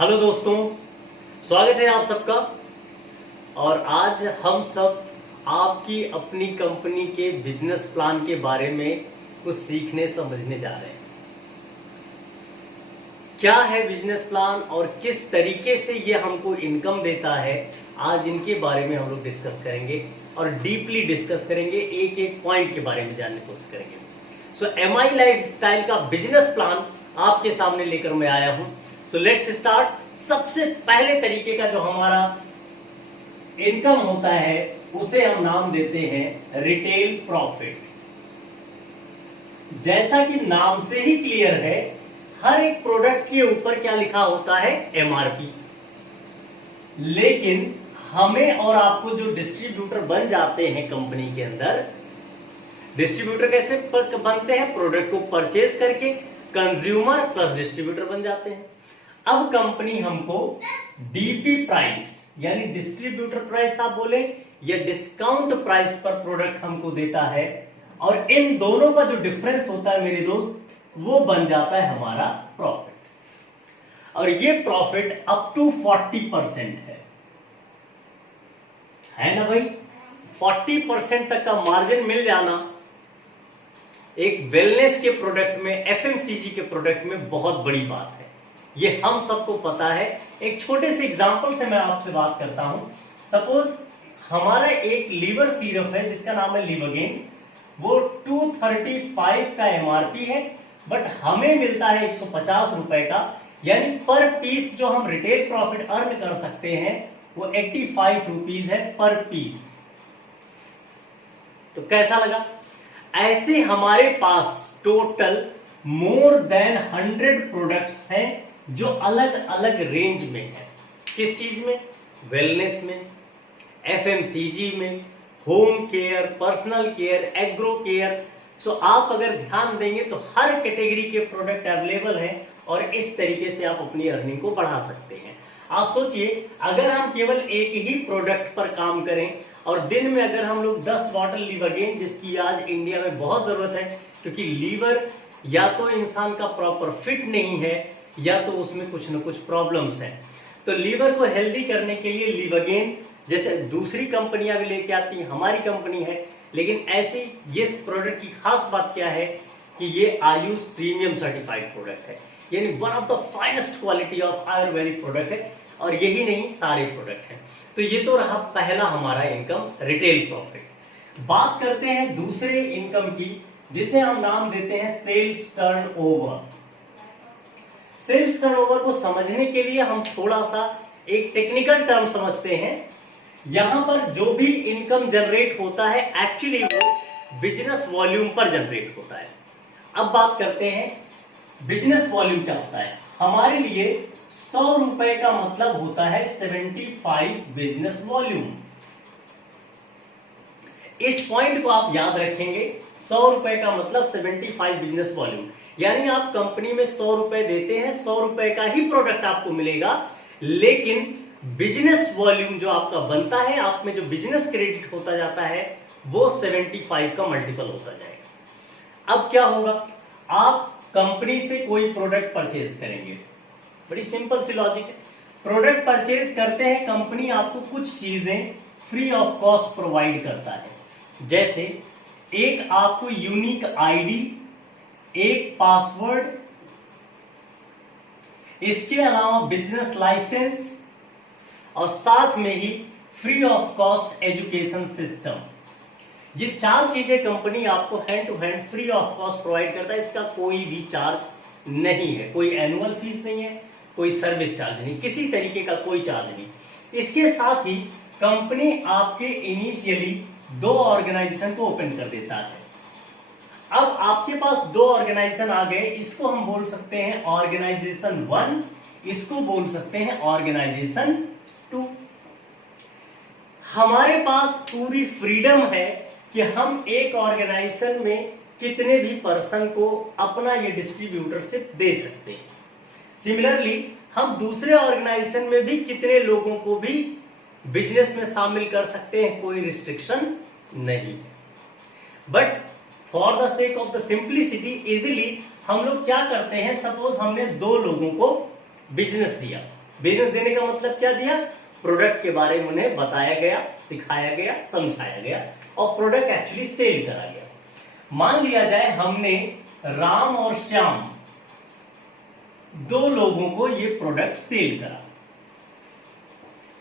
Hello दोस्तों, स्वागत है आप सबका। और आज हम सब आपकी अपनी कंपनी के बिजनेस प्लान के बारे में कुछ सीखने समझने जा रहे हैं। क्या है बिजनेस प्लान और किस तरीके से ये हमको इनकम देता है, आज इनके बारे में हम लोग डिस्कस करेंगे और डीपली डिस्कस करेंगे, एक एक पॉइंट के बारे में जानने की कोशिश करेंगे। सो MI लाइफस्टाइल का बिजनेस प्लान आपके सामने लेकर मैं आया हूं। So let's start. सबसे पहले तरीके का जो हमारा इनकम होता है उसे हम नाम देते हैं रिटेल प्रॉफिट। जैसा कि नाम से ही क्लियर है, हर एक प्रोडक्ट के ऊपर क्या लिखा होता है? MRP। लेकिन हमें और आपको जो डिस्ट्रीब्यूटर बन जाते हैं कंपनी के अंदर, डिस्ट्रीब्यूटर कैसे बनते हैं? प्रोडक्ट को परचेज करके कंज्यूमर प्लस डिस्ट्रीब्यूटर बन जाते हैं। अब कंपनी हमको डीपी प्राइस यानी डिस्ट्रीब्यूटर प्राइस आप बोले या डिस्काउंट प्राइस पर प्रोडक्ट हमको देता है, और इन दोनों का जो डिफरेंस होता है मेरे दोस्त, वो बन जाता है हमारा प्रॉफिट। और ये प्रॉफिट अप टू 40% है ना भाई? 40% तक का मार्जिन मिल जाना एक वेलनेस के प्रोडक्ट में, FMCG के प्रोडक्ट में बहुत बड़ी बात है। ये हम सबको पता है। एक छोटे से एग्जांपल से मैं आपसे बात करता हूं। सपोज हमारा एक लीवर सिरप है जिसका नाम है लिवोगेन, वो 235 का MRP है, बट हमें मिलता है 150 रुपए का, यानी पर पीस जो हम रिटेल प्रॉफिट अर्न कर सकते हैं वो 85 रुपीज है पर पीस। तो कैसा लगा? ऐसे हमारे पास टोटल मोर देन 100 प्रोडक्ट्स हैं जो अलग अलग रेंज में है। किस चीज में? वेलनेस में, FMCG में, home care, personal care, agro care. So आप अगर ध्यान देंगे तो हर कैटेगरी के प्रोडक्ट अवेलेबल हैं और इस तरीके से आप अपनी अर्निंग को बढ़ा सकते हैं। आप सोचिए, अगर हम केवल एक ही प्रोडक्ट पर काम करें और दिन में अगर हम लोग 10 बॉटल लिवोगेन, जिसकी आज इंडिया में बहुत जरूरत है, क्योंकि लीवर या तो इंसान का प्रॉपर फिट नहीं है या तो उसमें कुछ न कुछ प्रॉब्लम्स हैं। तो लीवर को हेल्दी करने के लिए लिवोगेन जैसे दूसरी कंपनियां भी लेके आती हैं, हमारी कंपनी है, लेकिन ऐसी ये प्रोडक्ट की खास बात क्या है कि ये आयुष प्रीमियम सर्टिफाइड प्रोडक्ट है, यानी one of the finest quality of Ayurvedic product है। और यही नहीं, सारे प्रोडक्ट हैं। तो ये तो रहा पहला हमारा इनकम, रिटेल प्रॉफिट। बात करते हैं दूसरे इनकम की, जिसे हम नाम देते हैं सेल्स टर्नओवर। सेल्स टर्नओवर को समझने के लिए हम थोड़ा सा एक टेक्निकल टर्म समझते हैं। यहां पर जो भी इनकम जनरेट होता है एक्चुअली वो बिजनेस वॉल्यूम पर जनरेट होता है। अब बात करते हैं बिजनेस वॉल्यूम क्या होता है। हमारे लिए 100 रुपए का मतलब होता है 75 बिजनेस वॉल्यूम। इस पॉइंट को आप याद रखेंगे, 100 रुपए का मतलब 75 बिजनेस वॉल्यूम, यानी आप कंपनी में 100 रुपए देते हैं, 100 रुपए का ही प्रोडक्ट आपको मिलेगा, लेकिन बिजनेस वॉल्यूम जो आपका बनता है, आप में जो बिजनेस क्रेडिट होता जाता है, वो 75 का मल्टीपल होता जाएगा। अब क्या होगा? आप कंपनी से कोई प्रोडक्ट परचेज करेंगे, बड़ी सिंपल सी लॉजिक है। प्रोडक्ट परचेज करते हैं, कंपनी आपको कुछ चीजें फ्री ऑफ कॉस्ट प्रोवाइड करता है, जैसे एक आपको यूनिक आईडी, एक पासवर्ड, इसके अलावा बिजनेस लाइसेंस, और साथ में ही free of cost education system. ये 4 चीजें कंपनी आपको hand to hand free of cost provide करता है। इसका कोई भी चार्ज नहीं है, कोई एनुअल फीस नहीं है, कोई सर्विस चार्ज नहीं, किसी तरीके का कोई चार्ज नहीं। इसके साथ ही कंपनी आपके इनिशियली 2 ऑर्गेनाइजेशन को ओपन कर देता है। अब आपके पास 2 ऑर्गेनाइजेशन आ गए, इसको हम बोल सकते हैं ऑर्गेनाइजेशन 1, इसको बोल सकते हैं ऑर्गेनाइजेशन 2। हमारे पास पूरी फ्रीडम है कि हम एक ऑर्गेनाइजेशन में कितने भी पर्सन को अपना ये डिस्ट्रीब्यूटरशिप दे सकते हैं। सिमिलरली हम दूसरे ऑर्गेनाइजेशन में भी कितने लोगों को भी बिजनेस में शामिल कर सकते हैं, कोई रिस्ट्रिक्शन नहीं है। But for the sake of the simplicity, easily हम लोग क्या करते हैं, सपोज हमने 2 लोगों को बिजनेस दिया, बिजनेस देने का मतलब क्या दिया, प्रोडक्ट के बारे में उन्हें बताया गया, सिखाया गया, समझाया गया और प्रोडक्ट एक्चुअली सेल करा गया। मान लिया जाए हमने राम और श्याम दो लोगों को ये प्रोडक्ट सेल करा,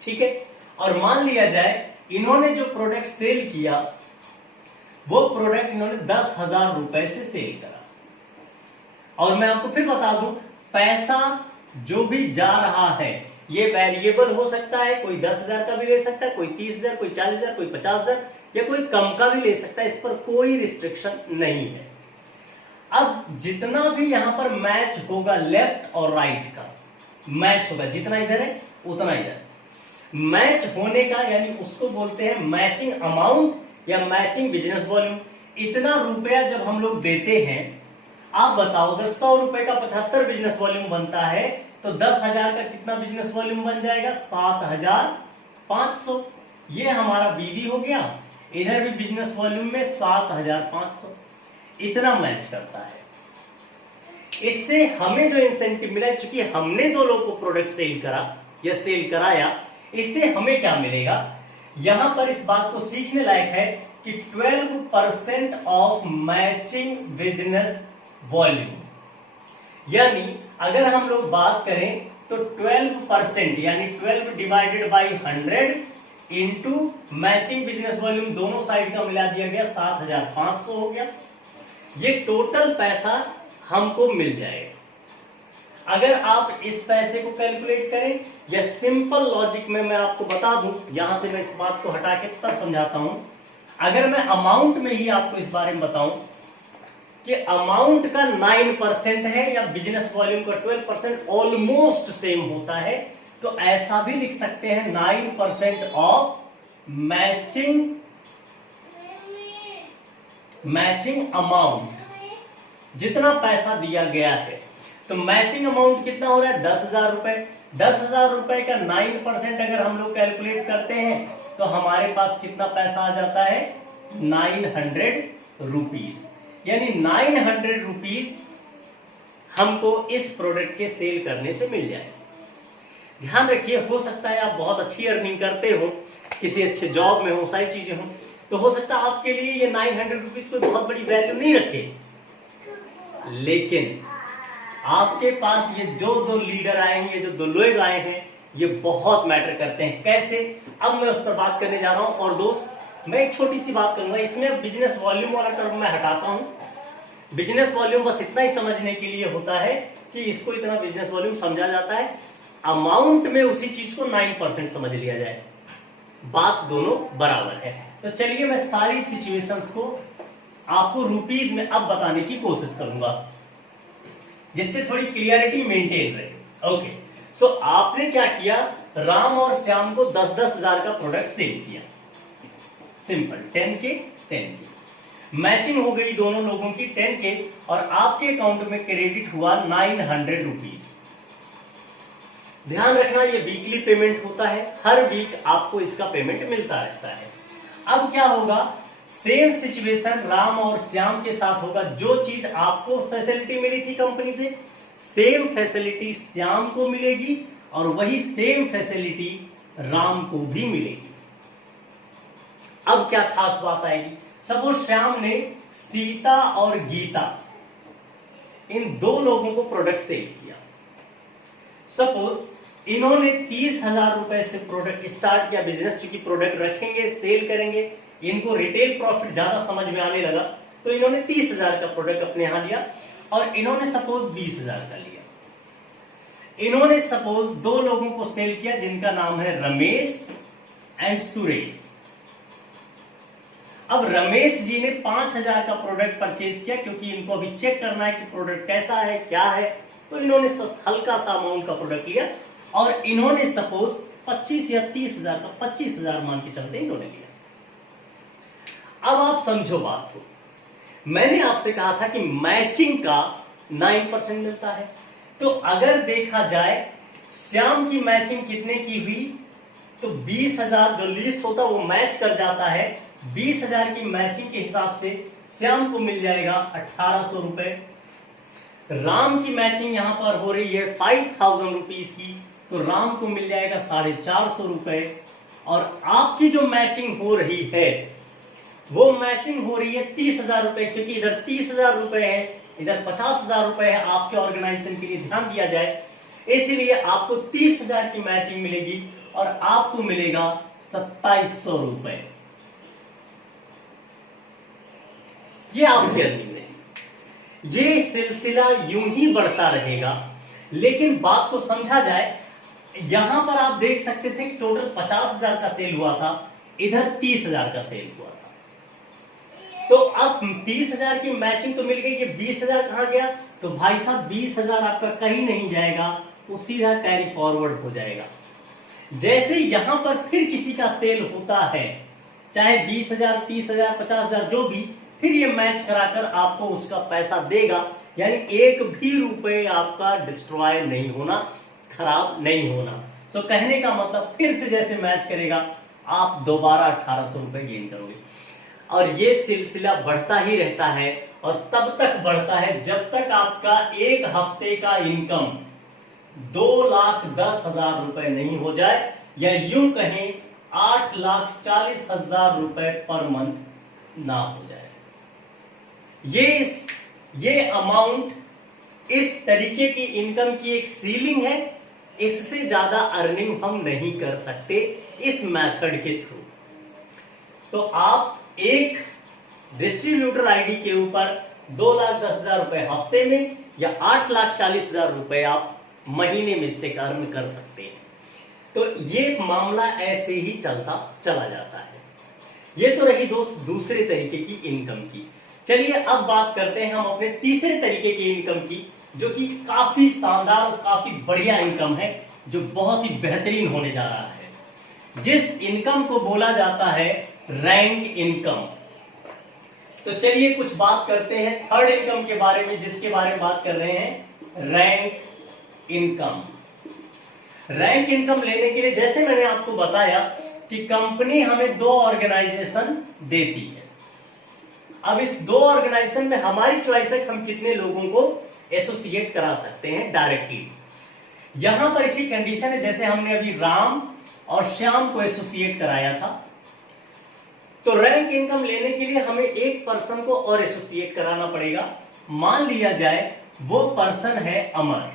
ठीक है, और मान लिया जाए इन्होंने जो प्रोडक्ट सेल किया वो प्रोडक्ट इन्होंने 10,000 रुपए से सेल करा। और मैं आपको फिर बता दूं, पैसा जो भी जा रहा है ये वेरिएबल हो सकता है, कोई 10,000 का भी ले सकता है, कोई 30,000, कोई 40,000, कोई 50,000 या कोई कम का भी ले सकता है, इस पर कोई रिस्ट्रिक्शन नहीं है। अब जितना भी यहां पर मैच होगा लेफ्ट और राइट का मैच होगा, जितना इधर है उतना इधर, मैच होने का यानी उसको बोलते हैं मैचिंग अमाउंट या मैचिंग बिजनेस वॉल्यूम। इतना रुपया जब हम लोग देते हैं, आप बताओ अगर 100 रुपए का 75 बिजनेस वॉल्यूम बनता है तो 10,000 का कितना बिजनेस वॉल्यूम बन जाएगा, 7,500। ये हमारा बीवी हो गया, इधर भी बिजनेस वॉल्यूम में 7,500, इतना मैच करता है। इससे हमें जो इंसेंटिव मिला, चूंकि हमने दो लोगों को प्रोडक्ट सेल करा या सेल कराया, इससे हमें क्या मिलेगा, यहां पर इस बात को सीखने लायक है कि 12% ऑफ मैचिंग बिजनेस वॉल्यूम। यानी अगर हम लोग बात करें तो 12% यानी 12 divided by 100 into matching business volume, दोनों साइड का मिला दिया गया, 7,500 हो गया। ये टोटल पैसा हमको मिल जाएगा। अगर आप इस पैसे को कैलकुलेट करें या सिंपल लॉजिक में मैं आपको बता दूं, यहां से मैं इस बात को हटा के तब समझाता हूं, अगर मैं अमाउंट में ही आपको इस बारे में बताऊं कि अमाउंट का 9% है या बिजनेस वॉल्यूम का 12% ऑलमोस्ट सेम होता है, तो ऐसा भी लिख सकते हैं 9% ऑफ मैचिंग अमाउंट, जितना पैसा दिया गया है। तो मैचिंग अमाउंट कितना हो रहा है, 10,000 रुपए। 10,000 रुपए का 9% अगर हम लोग कैलकुलेट करते हैं तो हमारे पास कितना पैसा आ जाता है, 900 रुपीज। यानी 900 रुपीज हमको इस प्रोडक्ट के सेल करने से मिल जाए। ध्यान रखिए, हो सकता है आप बहुत अच्छी अर्निंग करते हो, किसी अच्छे जॉब में हो, सारी चीजें हो, तो हो सकता है आपके लिए ये 900 रुपीज कोई बहुत बड़ी वैल्यू नहीं रखे, लेकिन आपके पास ये जो दो लीडर आए हैं, ये जो दो लोग आए हैं, ये बहुत मैटर करते हैं। कैसे, अब मैं उस पर बात करने जा रहा हूं। और दोस्त, मैं एक छोटी सी बात करूंगा, इसमें बिजनेस वॉल्यूम वाला टर्म मैं हटाता हूं। बिजनेस वॉल्यूम बस इतना ही समझने के लिए होता है कि इसको इतना बिजनेस वॉल्यूम समझा जाता है, अमाउंट में उसी चीज को 9% समझ लिया जाए, बात दोनों बराबर है। तो चलिए मैं सारी सिचुएशंस को आपको रुपीज में अब बताने की कोशिश करूंगा, जिससे थोड़ी क्लियरिटी मेंटेन रहे। ओके, सो आपने क्या किया, राम और श्याम को 10-10 हजार का प्रोडक्ट सेल किया, सिंपल, 10 के 10 के मैचिंग हो गई दोनों लोगों की 10 के, और आपके अकाउंट में क्रेडिट हुआ 900 रुपीज। ध्यान रखना, ये वीकली पेमेंट होता है, हर वीक आपको इसका पेमेंट मिलता रहता है। अब क्या होगा, सेम सिचुएशन राम और श्याम के साथ होगा। जो चीज आपको फैसिलिटी मिली थी कंपनी से, सेम फैसिलिटी श्याम को मिलेगी और वही सेम फैसिलिटी राम को भी मिलेगी। अब क्या खास बात आएगी, सपोज श्याम ने सीता और गीता, इन दो लोगों को प्रोडक्ट सेल किया। सपोज इन्होंने 30,000 रुपए से प्रोडक्ट स्टार्ट किया बिजनेस, क्योंकि प्रोडक्ट रखेंगे, सेल करेंगे, इनको रिटेल प्रॉफिट ज्यादा समझ में आने लगा, तो इन्होंने 30,000 का प्रोडक्ट अपने यहां लिया और इन्होंने सपोज 20,000 का लिया। इन्होंने सपोज दो लोगों को सेल किया जिनका नाम है रमेश एंड सुरेश। अब रमेश जी ने 5,000 का प्रोडक्ट परचेज किया, क्योंकि इनको अभी चेक करना है कि प्रोडक्ट कैसा है, क्या है, तो इन्होंने हल्का सा अमाउंट का प्रोडक्ट लिया और इन्होंने सपोज 25 या 30,000 का 25,000 मान के चलते इन्होंने लिया। अब आप समझो बात को, मैंने आपसे कहा था कि मैचिंग का 9% मिलता है, तो अगर देखा जाए श्याम की मैचिंग कितने की हुई, तो 20,000 जो लीस्ट होता है वो मैच कर जाता है। 20,000 की मैचिंग के हिसाब से श्याम को मिल जाएगा 1,800 रुपए। राम की मैचिंग यहां पर हो रही है 5,000 रुपीज की, तो राम को मिल जाएगा 450 रुपए। और आपकी जो मैचिंग हो रही है वो मैचिंग हो रही है 30,000 रुपए, क्योंकि इधर 30,000 रुपए है, इधर 50,000 रुपए है आपके ऑर्गेनाइजेशन के लिए, ध्यान दिया जाए। इसलिए आपको 30,000 की मैचिंग मिलेगी और आपको मिलेगा 2700 रुपए। ये आपकी अर्निंग रही। ये सिलसिला यूं ही बढ़ता रहेगा, लेकिन बात को समझा जाए। यहां पर आप देख सकते थे टोटल 50,000 का सेल हुआ था, इधर 30,000 का सेल हुआ था। तो अब 30,000 की मैचिंग तो मिल गई, ये 20,000 कहां गया? तो भाई साहब 20,000 आपका कहीं नहीं जाएगा, वो सीधा कैरी फॉरवर्ड हो जाएगा। जैसे यहां पर फिर किसी का सेल होता है, चाहे 20,000, 30,000, 50,000 जो भी, फिर ये मैच कराकर आपको उसका पैसा देगा। यानी एक भी रुपए आपका डिस्ट्रॉय नहीं होना, खराब नहीं होना। सो कहने का मतलब फिर से जैसे मैच करेगा आप दोबारा 1800 रुपए गेन करोगे। और ये सिलसिला बढ़ता ही रहता है, और तब तक बढ़ता है जब तक आपका एक हफ्ते का इनकम 2,10,000 रुपए नहीं हो जाए, या यूं कहें 8,40,000 रुपए पर मंथ ना हो जाए। ये अमाउंट इस तरीके की इनकम की एक सीलिंग है, इससे ज्यादा अर्निंग हम नहीं कर सकते इस मेथड के थ्रू। तो आप एक डिस्ट्रीब्यूटर आईडी के ऊपर 2,10,000 रुपए हफ्ते में या 8,40,000 रुपए आप महीने में से अर्न कर सकते हैं। तो ये मामला ऐसे ही चलता चला जाता है। ये तो रही दोस्त दूसरे तरीके की इनकम की। चलिए अब बात करते हैं हम अपने तीसरे तरीके की इनकम की, जो कि काफी शानदार और काफी बढ़िया इनकम है, जो बहुत ही बेहतरीन होने जा रहा है, जिस इनकम को बोला जाता है रैंक इनकम। तो चलिए कुछ बात करते हैं थर्ड इनकम के बारे में, जिसके बारे में बात कर रहे हैं रैंक इनकम। रैंक इनकम लेने के लिए जैसे मैंने आपको बताया कि कंपनी हमें 2 ऑर्गेनाइजेशन देती है। अब इस 2 ऑर्गेनाइजेशन में हमारी चॉइस है कि हम कितने लोगों को एसोसिएट करा सकते हैं डायरेक्टली। यहां पर इसी कंडीशन है, जैसे हमने अभी राम और श्याम को एसोसिएट कराया था। तो रैंक इनकम लेने के लिए हमें एक पर्सन को और एसोसिएट कराना पड़ेगा। मान लिया जाए वो पर्सन है अमर।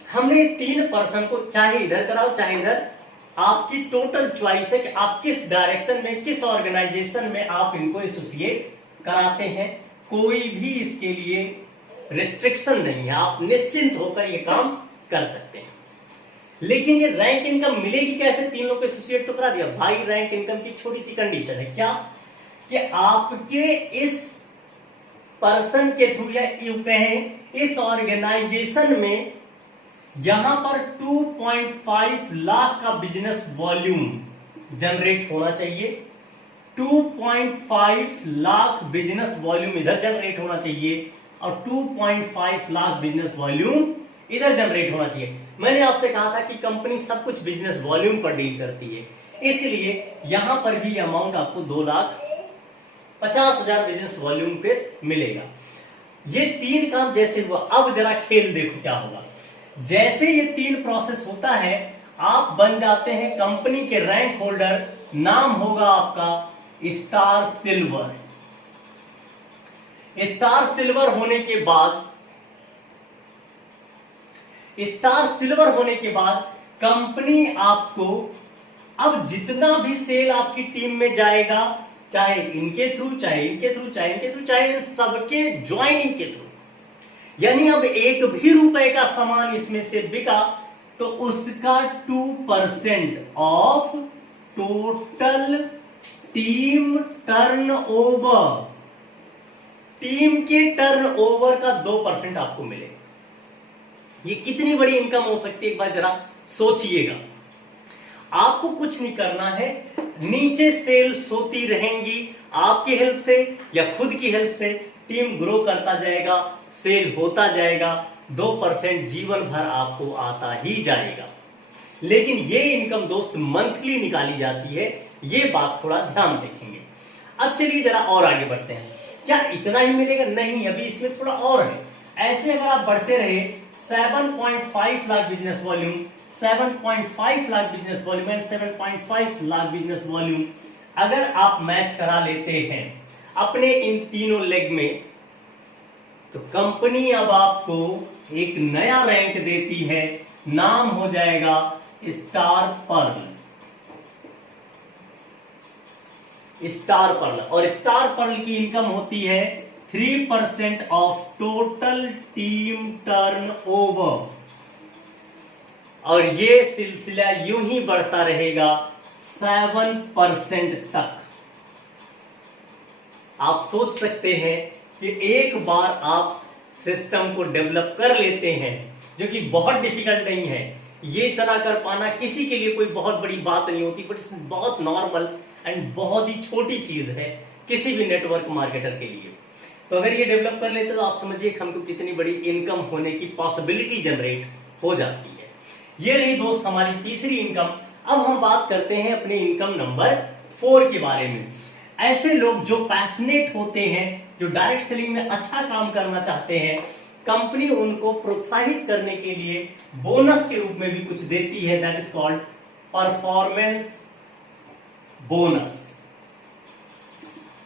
हमने 3 पर्सन को चाहे इधर कराओ चाहे इधर, आपकी टोटल चॉइस है कि आप किस डायरेक्शन में, किस ऑर्गेनाइजेशन में आप इनको एसोसिएट कराते हैं। कोई भी इसके लिए रिस्ट्रिक्शन नहीं है, आप निश्चिंत होकर ये काम कर सकते हैं। लेकिन ये रैंक इनकम मिलेगी कैसे? 3 लोग को एसोसिएट तो करा दिया भाई। रैंक इनकम की छोटी सी कंडीशन है, क्या कि आपके इस पर्सन के थ्रू या यूं कहें इस ऑर्गेनाइजेशन में यहां पर 2.5 लाख का बिजनेस वॉल्यूम जनरेट होना चाहिए। 2.5 लाख बिजनेस वॉल्यूम इधर जनरेट होना चाहिए और 2.5 लाख बिजनेस वॉल्यूम इधर जनरेट होना चाहिए। मैंने आपसे कहा था कि कंपनी सब कुछ बिजनेस वॉल्यूम पर डील करती है, इसलिए यहां पर भी अमाउंट आपको 2,50,000 बिजनेस वॉल्यूम पे मिलेगा। ये 3 काम जैसे हुआ, अब जरा खेल देखो क्या होगा। जैसे ये 3 प्रोसेस होता है, आप बन जाते हैं कंपनी के रैंक होल्डर। नाम होगा आपका स्टार सिल्वर। स्टार सिल्वर होने के बाद कंपनी आपको अब जितना भी सेल आपकी टीम में जाएगा, चाहे इनके थ्रू चाहे इनके थ्रू चाहे इनके थ्रू चाहे इन सबके ज्वाइनिंग के थ्रू, यानी अब एक भी रुपए का सामान इसमें से बिका तो उसका 2% of total team turnover, team के टर्नओवर का 2% आपको मिलेगा। ये कितनी बड़ी इनकम हो सकती है, एक बार जरा सोचिएगा। आपको कुछ नहीं करना है, नीचे सेल्स होती रहेंगी आपकी हेल्प से या खुद की हेल्प से। टीम ग्रो करता जाएगा, सेल होता जाएगा, 2% जीवन भर आपको आता ही जाएगा। लेकिन ये इनकम दोस्त मंथली निकाली जाती है, ये बात थोड़ा ध्यान देखेंगे। अब चलिए जरा और आगे बढ़ते हैं। क्या इतना ही मिलेगा? नहीं, अभी इसमें थोड़ा और है। ऐसे अगर आप बढ़ते रहे 7.5 lakh business volume, 7.5 lakh business volume and 7.5 lakh business volume अगर आप मैच करा लेते हैं अपने इन तीनों लेग में, तो कंपनी अब आपको एक नया रैंक देती है, नाम हो जाएगा स्टार पर्ल। स्टार पर्ल, और स्टार पर्ल की इनकम होती है 3% ऑफ टोटल टीम टर्नओवर, और ये सिलसिला यूं ही बढ़ता रहेगा 7% तक। आप सोच सकते हैं कि एक बार आप सिस्टम को डेवलप कर लेते हैं, जो कि बहुत डिफिकल्ट नहीं है, ये इतना कर पाना किसी के लिए कोई बहुत बड़ी बात नहीं होती, बट बहुत नॉर्मल एंड बहुत ही छोटी चीज है किसी भी नेटवर्क मार्केटर के लिए। तो अगर ये डेवलप कर लेते तो आप समझिए हमको कितनी बड़ी इनकम होने की पॉसिबिलिटी जनरेट हो जाती है। ये रही दोस्त हमारी तीसरी इनकम। अब हम बात करते हैं अपने इनकम नंबर 4 के बारे में। ऐसे लोग जो पैशनेट होते हैं, जो डायरेक्ट सेलिंग में अच्छा काम करना चाहते हैं, कंपनी उनको प्रोत्साहित करने के लिए बोनस के रूप में भी कुछ देती है, that is called performance bonus.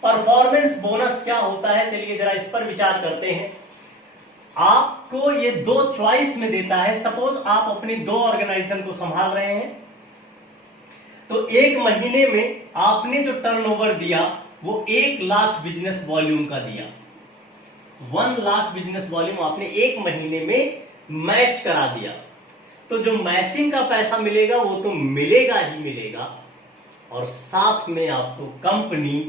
Performance bonus क्या होता है, चलिए जरा इस पर विचार करते हैं। आपको ये 2 चॉइस में देता है। सपोज आप अपनी 2 ऑर्गेनाइजेशन को संभाल रहे हैं, तो 1 महीने में आपने जो टर्नओवर दिया वो 1 लाख बिजनेस वॉल्यूम का दिया। 1 लाख बिजनेस वॉल्यूम आपने 1 महीने में मैच करा दिया, तो जो मैचिंग का पैसा मिलेगा वो तो मिलेगा ही मिलेगा, और साथ में आपको कंपनी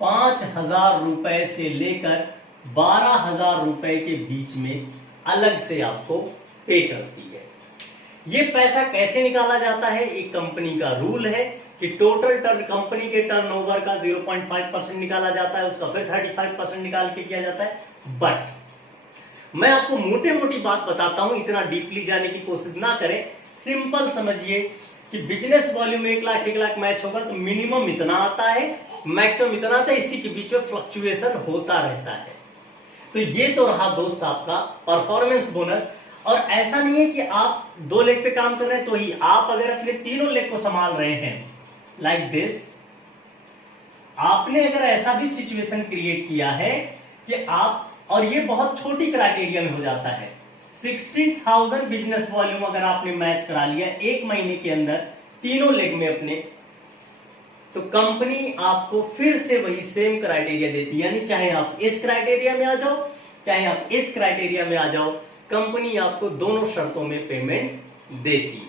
5,000 रुपए से लेकर 12,000 रुपए के बीच में अलग से आपको पे करती है। ये पैसा कैसे निकाला जाता है? एक कंपनी का रूल है कि टोटल कंपनी के टर्नओवर का 0.5% निकाला जाता है, उसका फिर 35% निकाल के किया जाता है। बट मैं आपको मोटे मोटी बात बताता हूं, इतना डीपली जाने की कोशिश ना करें। सिंपल समझिए कि बिजनेस वॉल्यूम 1 लाख मैच होगा तो मिनिमम इतना आता है, मैक्सिमम इतना आता है, इसी के बीच में फ्लक्चुएशन होता रहता है। तो ये तो रहा दोस्त आपका परफॉर्मेंस बोनस। और ऐसा नहीं है कि आप 2 लेग पे काम कर रहे हैं तो ही, आप अगर अपने तीनों लेग को संभाल रहे हैं लाइक दिस, आपने अगर ऐसा भी सिचुएशन क्रिएट किया है कि आप, और ये बहुत छोटी क्राइटेरिया में हो जाता है, 60,000 बिजनेस वॉल्यूम अगर आपने मैच करा लिया 1 महीने के अंदर तीनों लेग में अपने, तो कंपनी आपको फिर से वही सेम क्राइटेरिया देती है। यानी चाहे आप इस क्राइटेरिया में आ जाओ, चाहे आप इस क्राइटेरिया में आ जाओ, कंपनी आपको दोनों शर्तों में पेमेंट देती है।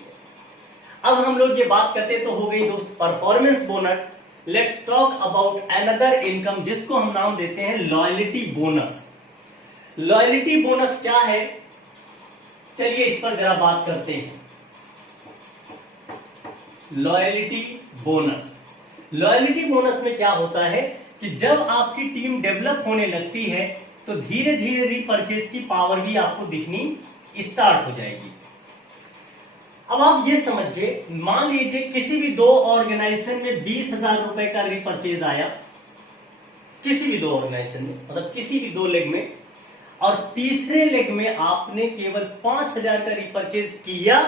अब हम लोग ये बात करते तो हो गई दोस्त performance bonus. Let's talk about another income, जिसको हम नाम देते हैं लॉयल्टी बोनस। लॉयल्टी बोनस क्या है, चलिए इस पर जरा बात करते हैं। लॉयल्टी बोनस, लॉयल्टी बोनस में क्या होता है कि जब आपकी टीम डेवलप होने लगती है तो धीरे धीरे रीपरचेज की पावर भी आपको दिखनी स्टार्ट हो जाएगी। अब आप ये समझिए, मान लीजिए किसी भी 2 ऑर्गेनाइजेशन में 20,000 रुपए का रीपरचेज आया, किसी भी 2 ऑर्गेनाइजेशन में, मतलब किसी भी 2 लेग में, और तीसरे लेग में आपने केवल 5,000 का रीपरचेज किया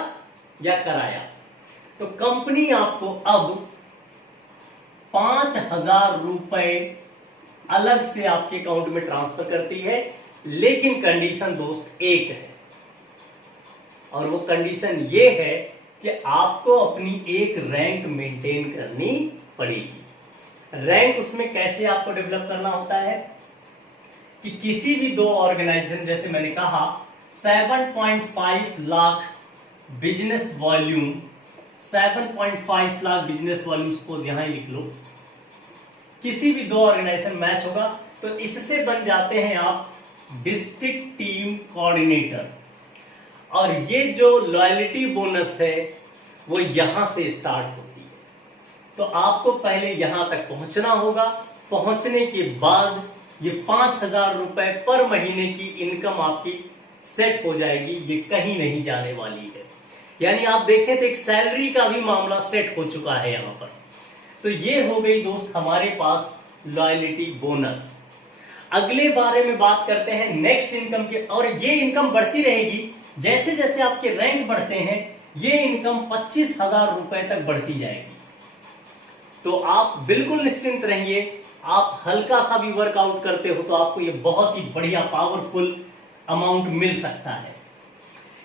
या कराया, तो कंपनी आपको अब 5,000 रुपए अलग से आपके अकाउंट में ट्रांसफर करती है। लेकिन कंडीशन दोस्त एक है, और वो कंडीशन ये है कि आपको अपनी एक रैंक मेंटेन करनी पड़ेगी। रैंक उसमें कैसे आपको डेवलप करना होता है कि किसी भी 2 ऑर्गेनाइजेशन, जैसे मैंने कहा 7.5 lakh business volume, 7.5 lakh business volume suppose यहां लिख लो, किसी भी 2 ऑर्गेनाइजेशन मैच होगा तो इससे बन जाते हैं आप डिस्ट्रिक्ट टीम कोऑर्डिनेटर। और ये जो लॉयल्टी बोनस है वो यहां से स्टार्ट होती है, तो आपको पहले यहां तक पहुंचना होगा। पहुंचने के बाद ये 5,000 रुपए पर महीने की इनकम आपकी सेट हो जाएगी, ये कहीं नहीं जाने वाली है। यानी आप देखें तो एक सैलरी का भी मामला सेट हो चुका है यहां पर। तो ये हो गई दोस्त हमारे पास लॉयल्टी बोनस। अगले बारे में बात करते हैं नेक्स्ट इनकम के, और ये इनकम बढ़ती रहेगी जैसे जैसे आपके रैंक बढ़ते हैं ये इनकम 25,000 रुपए तक बढ़ती जाएगी। तो आप बिल्कुल निश्चिंत रहिए, आप हल्का सा भी वर्कआउट करते हो तो आपको ये बहुत ही बढ़िया पावरफुल अमाउंट मिल सकता है।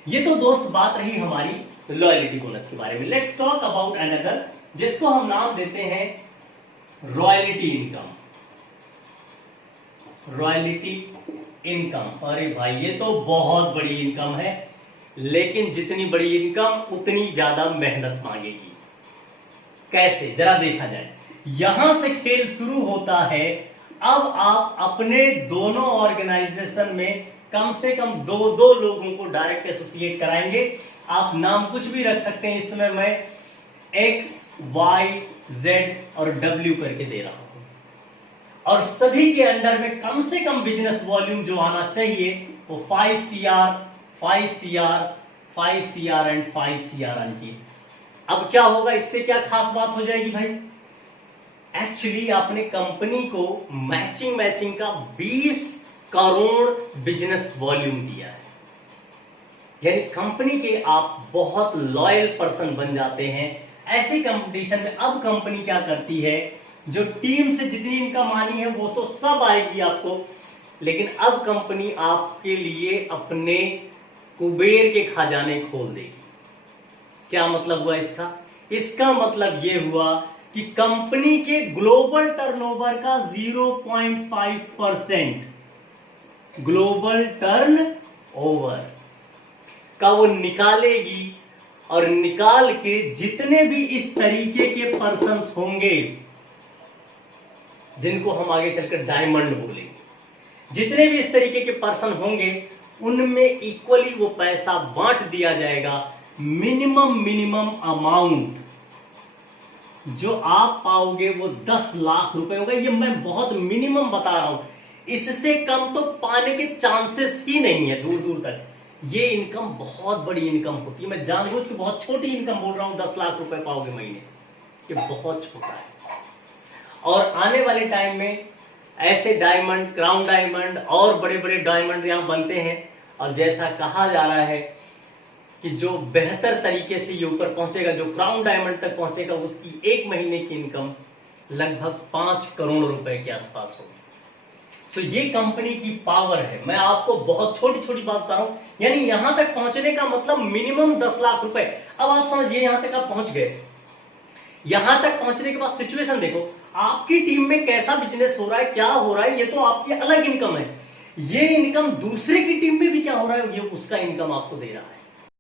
ये तो दोस्त बात रही हमारी लॉयल्टी बोनस के बारे में। लेट्स टॉक अबाउट अनदर, जिसको हम नाम देते हैं रॉयल्टी इनकम। रॉयल्टी इनकम, अरे भाई ये तो बहुत बड़ी इनकम है, लेकिन जितनी बड़ी इनकम उतनी ज्यादा मेहनत मांगेगी। कैसे, जरा देखा जाए। यहां से खेल शुरू होता है। अब आप अपने दोनों ऑर्गेनाइजेशन में कम से कम दो दो लोगों को डायरेक्ट एसोसिएट कराएंगे। आप नाम कुछ भी रख सकते हैं, इसमें मैं X, Y, Z और W करके दे रहा हूं। और सभी के अंडर में कम से कम बिजनेस वॉल्यूम जो आना चाहिए वो 5 CR, 5 CR, 5 CR and 5 CR आना चाहिए। अब क्या होगा, इससे क्या खास बात हो जाएगी भाई? एक्चुअली आपने कंपनी को मैचिंग का 20 करोड़ बिजनेस वॉल्यूम दिया है। यानी कंपनी के आप बहुत लॉयल पर्सन बन जाते हैं। ऐसे कंपटीशन में अब कंपनी क्या करती है, जो टीम से जितनी इनकम आनी है वो तो सब आएगी आपको, लेकिन अब कंपनी आपके लिए अपने कुबेर के खजाने खोल देगी। क्या मतलब हुआ इसका? इसका मतलब ये हुआ कि कंपनी के ग्लोबल टर्नओवर का 0.5% ग्लोबल टर्नओवर का वो निकालेगी, और निकाल के जितने भी इस तरीके के पर्सन्स होंगे, जिनको हम आगे चलकर डायमंड बोलेंगे, जितने भी इस तरीके के पर्सन होंगे उनमें इक्वली वो पैसा बांट दिया जाएगा। मिनिमम अमाउंट जो आप पाओगे वो 10 लाख रुपए होगा। ये मैं बहुत मिनिमम बता रहा हूं, इससे कम तो पाने के चांसेस ही नहीं है दूर दूर तक। ये इनकम बहुत बड़ी इनकम होती है। मैं जानबूझ के बहुत छोटी इनकम बोल रहा हूं, 10 लाख रुपए पाओगे महीने, ये बहुत छोटा है। और आने वाले टाइम में ऐसे डायमंड, क्राउन डायमंड और बड़े बड़े डायमंड यहां बनते हैं। और जैसा कहा जा रहा है कि जो बेहतर तरीके से ये ऊपर पहुंचेगा, जो क्राउन डायमंड तक पहुंचेगा, उसकी एक महीने की इनकम लगभग 5 करोड़ रुपए के आसपास होगी। तो ये कंपनी की पावर है। मैं आपको बहुत छोटी छोटी बात बता रहा हूं, यानी यहां तक पहुंचने का मतलब मिनिमम 10 लाख रुपए। अब आप समझिए, यहां तक आप पहुंच गए। यहां तक पहुंचने के बाद सिचुएशन देखो, आपकी टीम में कैसा बिजनेस हो रहा है, क्या हो रहा है, ये तो आपकी अलग इनकम है। ये इनकम दूसरे की टीम में भी क्या हो रहा है, ये उसका इनकम आपको दे रहा है।